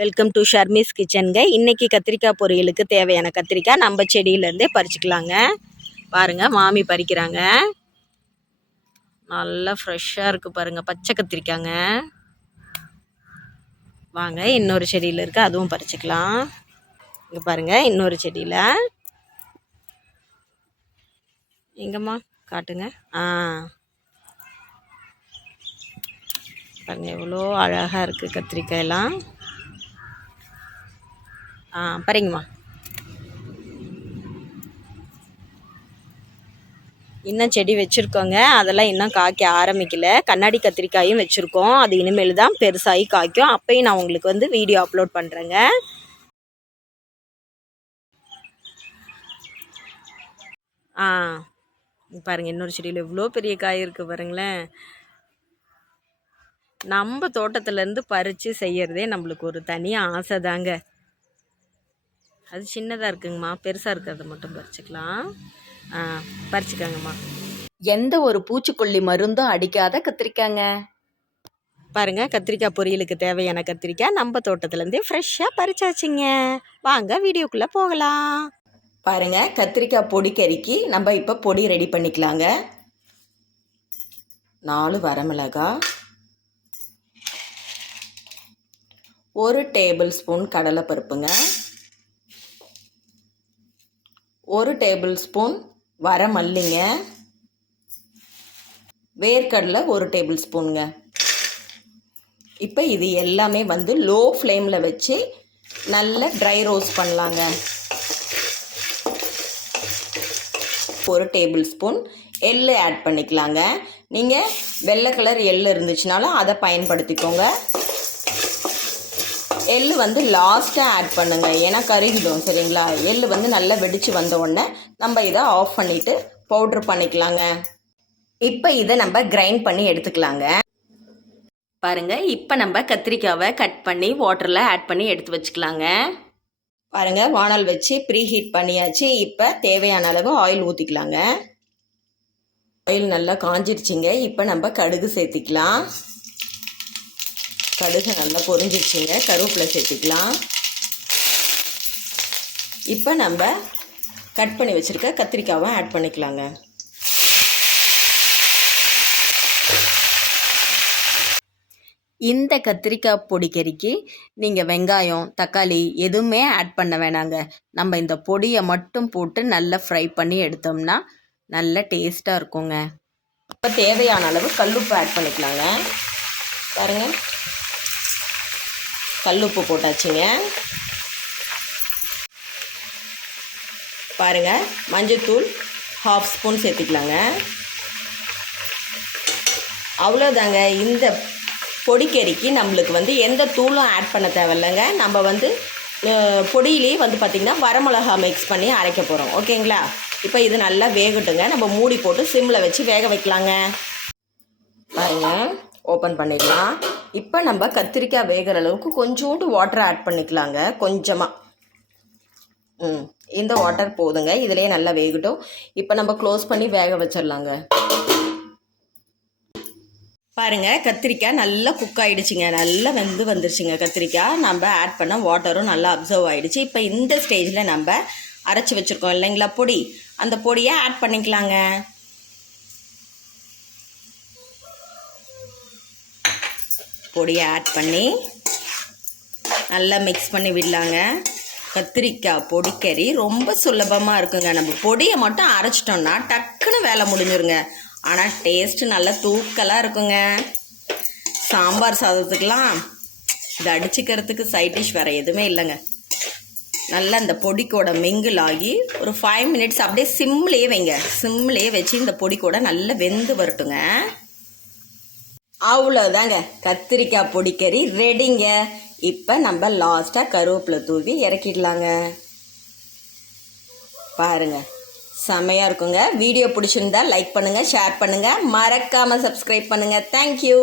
Welcome to Sharmi's கிச்சனுங்க. இன்றைக்கி கத்திரிக்காய் பொரியலுக்கு தேவையான கத்திரிக்காய் நம்ம செடியிலேருந்தே பறிச்சுக்கலாங்க. பாருங்கள், மாமி பறிக்கிறாங்க. நல்லா ஃப்ரெஷ்ஷாக இருக்குது பாருங்கள், பச்சை கத்திரிக்காங்க. வாங்க, இன்னொரு செடியில் இருக்குது, அதுவும் பறிச்சுக்கலாம். இங்கே பாருங்கள், இன்னொரு செடியில் எங்கம்மா காட்டுங்க. பாருங்கள், எவ்வளோ அழகாக இருக்குது கத்திரிக்காயெல்லாம். பாருங்கம்மா. இன்னும் செடி வச்சுருக்கோங்க, அதெல்லாம் இன்னும் காய்க்க ஆரம்பிக்கல. கண்ணாடி கத்திரிக்காயும் வச்சுருக்கோம், அது இனிமேல் தான் பெருசாகி காய்க்கும். அப்போயும் நான் உங்களுக்கு வீடியோ அப்லோட் பண்ணுறேங்க. பாருங்கள், இன்னொரு செடியில் எவ்வளோ பெரிய காய் இருக்குது பாருங்களேன். நம்ம தோட்டத்துலேருந்து பறித்து செய்கிறதே நம்மளுக்கு ஒரு தனி ஆசை தாங்க. அது சின்னதாக இருக்குங்கம்மா, பெருசாக இருக்கிறத மட்டும் பறிச்சுக்கலாம். பறிச்சுக்கோங்கம்மா. எந்த ஒரு பூச்சிக்கொல்லி மருந்தும் அடிக்காத கத்திரிக்காங்க. பாருங்கள், கத்திரிக்காய் பொரியலுக்கு தேவையான கத்திரிக்காய் நம்ம தோட்டத்துலேருந்தே ஃப்ரெஷ்ஷாக பறிச்சாச்சுங்க. வாங்க வீடியோக்குள்ளே போகலாம். பாருங்கள், கத்திரிக்காய் பொடி கறிக்கு நம்ம இப்போ பொடி ரெடி பண்ணிக்கலாங்க. 4 வரமிளகாய், 1 டேபிள் ஸ்பூன் கடலைப்பருப்புங்க, 1 டேபிள் ஸ்பூன் வரமல்லிங்க, வேர்க்கடலை 1 டேபிள் ஸ்பூனுங்க. இப்போ இது எல்லாமே லோ ஃப்ளேமில் வச்சு நல்ல ட்ரை ரோஸ்ட் பண்ணலாங்க. 1 டேபிள் ஸ்பூன் எள்ளு ஆட் பண்ணிக்கலாங்க. நீங்கள் வெள்ளை கலர் எள்ளு இருந்துச்சுனாலும் அதை பயன்படுத்திக்கோங்க. எள்ளு லாஸ்ட்டாக ஆட் பண்ணுங்க, ஏன்னா கருகிடும். சரிங்களா? எள்ளு நல்லா வெடித்து வந்த உடனே நம்ம இதை ஆஃப் பண்ணிவிட்டு பவுட்ரு பண்ணிக்கலாங்க. இப்போ இதை நம்ம கிரைண்ட் பண்ணி எடுத்துக்கலாங்க. பாருங்கள், இப்போ நம்ம கத்திரிக்காவை கட் பண்ணி வாட்டரில் ஆட் பண்ணி எடுத்து வச்சுக்கலாங்க. பாருங்கள், வானல் வச்சு ப்ரீ ஹீட் பண்ணியாச்சு. இப்போ தேவையான அளவு ஆயில் ஊற்றிக்கலாங்க. ஆயில் நல்லா காஞ்சிருச்சுங்க. இப்போ நம்ம கடுகு சேர்த்திக்கலாம். கடுகு நல்லா பொரிஞ்சிருச்சுங்க. கருவேப்பிலை சேர்த்திக்கலாம். இப்போ நம்ம கட் பண்ணி வச்சுருக்க கத்திரிக்காவை ஆட் பண்ணிக்கலாங்க. இந்த கத்திரிக்காய் பொடிக்கறிக்கு நீங்கள் வெங்காயம், தக்காளி எதுவுமே ஆட் பண்ண வேணாங்க. நம்ம இந்த பொடியை மட்டும் போட்டு நல்லா ஃப்ரை பண்ணி எடுத்தோம்னா நல்ல டேஸ்ட்டாக இருக்குங்க. இப்போ தேவையான அளவு கல்லுப்பு ஆட் பண்ணிக்கலாங்க. பாருங்கள், கல்லுப்பு போட்டாச்சுங்க. பாருங்கள், மஞ்சள்தூள் 1/2 ஸ்பூன் சேர்த்துக்கலாங்க. அவ்வளோதாங்க. இந்த பொடிக்கறிக்கு நம்மளுக்கு எந்த தூளும் ஆட் பண்ண தேவையில்லைங்க. நம்ம பொடியிலேயே பார்த்திங்கன்னா வரமிளகா மிக்ஸ் பண்ணி அரைக்க போகிறோம். ஓகேங்களா? இப்போ இது நல்லா வேகட்டுங்க. நம்ம மூடி போட்டு சிம்மில் வச்சு வேக வைக்கலாங்க. பாருங்கள், ஓப்பன் பண்ணிக்கலாம். இப்போ நம்ம கத்திரிக்காய் வேகிற அளவுக்கு கொஞ்சோண்டு வாட்டர் ஆட் பண்ணிக்கலாங்க. கொஞ்சமாக இந்த வாட்டர் போதுங்க. இதிலேயே நல்லா வேகட்டும். இப்போ நம்ம க்ளோஸ் பண்ணி வேக வச்சிடலாங்க. பாருங்கள், கத்திரிக்காய் நல்லா குக் ஆகிடுச்சிங்க. நல்லா வந்துருச்சுங்க கத்திரிக்காய். நம்ம ஆட் பண்ண வாட்டரும் நல்லா அப்சர்வ் ஆகிடுச்சு. இப்போ இந்த ஸ்டேஜில் நம்ம அரைச்சி வச்சுருக்கோம் இல்லைங்களா பொடி, அந்த பொடியை ஆட் பண்ணிக்கலாங்க. பொடியை ஆட் பண்ணி நல்லா மிக்ஸ் பண்ணி விடலாங்க. கத்திரிக்காய் பொடிக்கறி ரொம்ப சுலபமாக இருக்குங்க. நம்ம பொடியை மட்டும் அரைச்சிட்டோம்னா டக்குன்னு வேலை முடிஞ்சிருங்க. ஆனால் டேஸ்ட்டு நல்லா தூக்கலாக இருக்குங்க. சாம்பார் சாதத்துக்கெலாம் இது அடிச்சுக்கிறதுக்கு சைட் டிஷ் வேறு எதுவுமே இல்லைங்க. நல்லா இந்த பொடிக்கூட மிங்கிள் ஆகி ஒரு 5 மினிட்ஸ் அப்படியே சிம்லேயே வைங்க. சிம்லேயே வச்சு இந்த பொடிக்கூட நல்லா வெந்து வரட்டுங்க. அவ்வளோதாங்க, கத்திரிக்காய் பொடிக்கறி ரெடிங்க. இப்போ நம்ம லாஸ்ட்டாக கருவேப்பிலை தூவி இறக்கிடலாங்க. பாருங்கள், செமையாக இருக்குங்க. வீடியோ பிடிச்சிருந்தா லைக் பண்ணுங்கள், ஷேர் பண்ணுங்கள், மறக்காமல் சப்ஸ்கிரைப் பண்ணுங்கள். தேங்க்யூ.